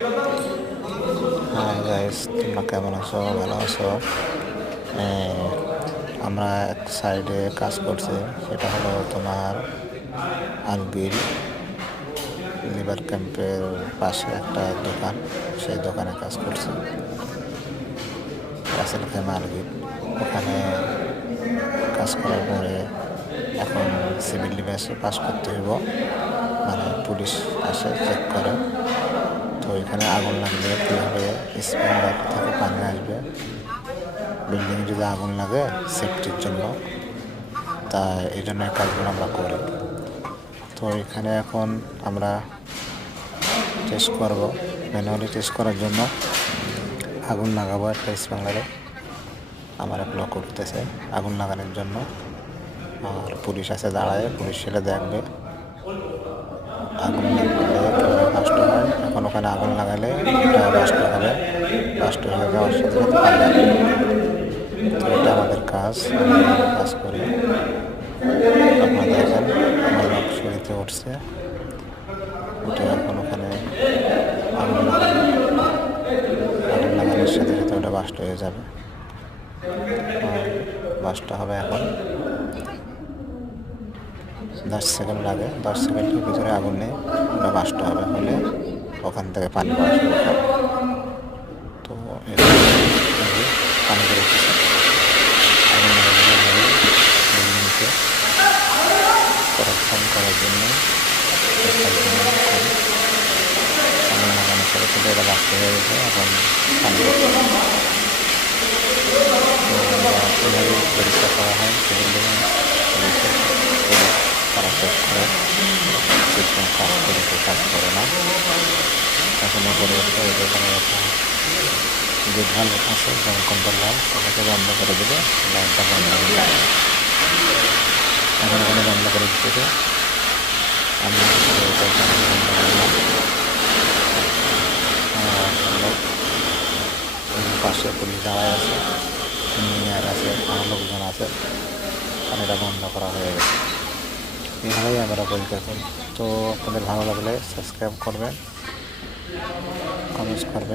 Hi guys, তোমরা কেমন আছো? ভালো আছো? আমরা এক সাইডে কাজ করছি, সেটা হলো তোমার আলবির লিভার ক্যাম্পের পাশে একটা দোকান। সেই দোকানে কাজ করছি, রাসেল খেমা আলবির। ওখানে কাজ করার পরে এখন সিভিল ডিফেন্সে পাস করতে হইব, মানে পুলিশ আসে চেক করে। তো এখানে আগুন লাগলে কীভাবে স্প্রিংলার থেকে পানি আসবে, বিল্ডিংয়ে যদি আগুন লাগে সেফটির জন্য, তা এই জন্য কাজগুলো আমরা করি। তো এখানে এখন আমরা টেস্ট করব, ম্যানুয়ালি টেস্ট করার জন্য আগুন লাগাবো একটা স্প্রিংলারে। আমার এক লোক উঠতেছে আগুন লাগানোর জন্য, আর পুলিশ আছে দাঁড়ায়, পুলিশ সেটা দেখবে আগুন লাগলে কীভাবে বাস্ট হয়। এখন ওখানে আগুন লাগালে এটা বাস্ট হবে, বাস্ট হয়ে যাওয়ার সাথে সাথে পানি লাগবে। তো এটা আমাদের কাজ, কাজ করি। আপনারা দেখেন আমার লোক সিঁড়িতে উঠছে, উঠে এখন ওখানে আগুন লাগানোর সাথে সাথে ওটা বাস্ট হয়ে যাবে। বাস্টটা হবে এখন 10 সেকেন্ড লাগে, 10 সেকেন্ডের ভিতরে আগুন নেই ওটা বাস্ট হবে, হলে ওখান থেকে পানি পড়া শুরু করে। তো পানি করে আগুন বিল্ডিংকে প্রোটেকশন করার জন্য আগুন লাগানোর সাথে সাথে এটা বাস্ট হয়ে গেছে, এখন পানি পড়ছে। এভাবে পরীক্ষা করা হয় সিভিল ডিফেন্স পুলিশের, তারা চেক করে সিস্টেম কাজ করে কি কাজ করে না। এখন পরিবর্তে এখানে একটা গেট ভাল্ব আছে, যেমন কন্ট্রোল ভাল্ব, ওটাকে বন্ধ করে দেবে, লাইনটা বন্ধ হয়ে যায়। এখন ওখানে বন্ধ করে দিতেছে, আমি পাশে পুলিশ দাঁড়ায় আছে, ইঞ্জিনিয়ার আছে, আমার লোকজন আছে, পানিটা বন্ধ করা হয়ে গেছে। এইভাবেই আমরা পরীক্ষা করি। তো আপনাদের ভালো লাগলে সাবস্ক্রাইব করবেন, কমেন্টস করবেন।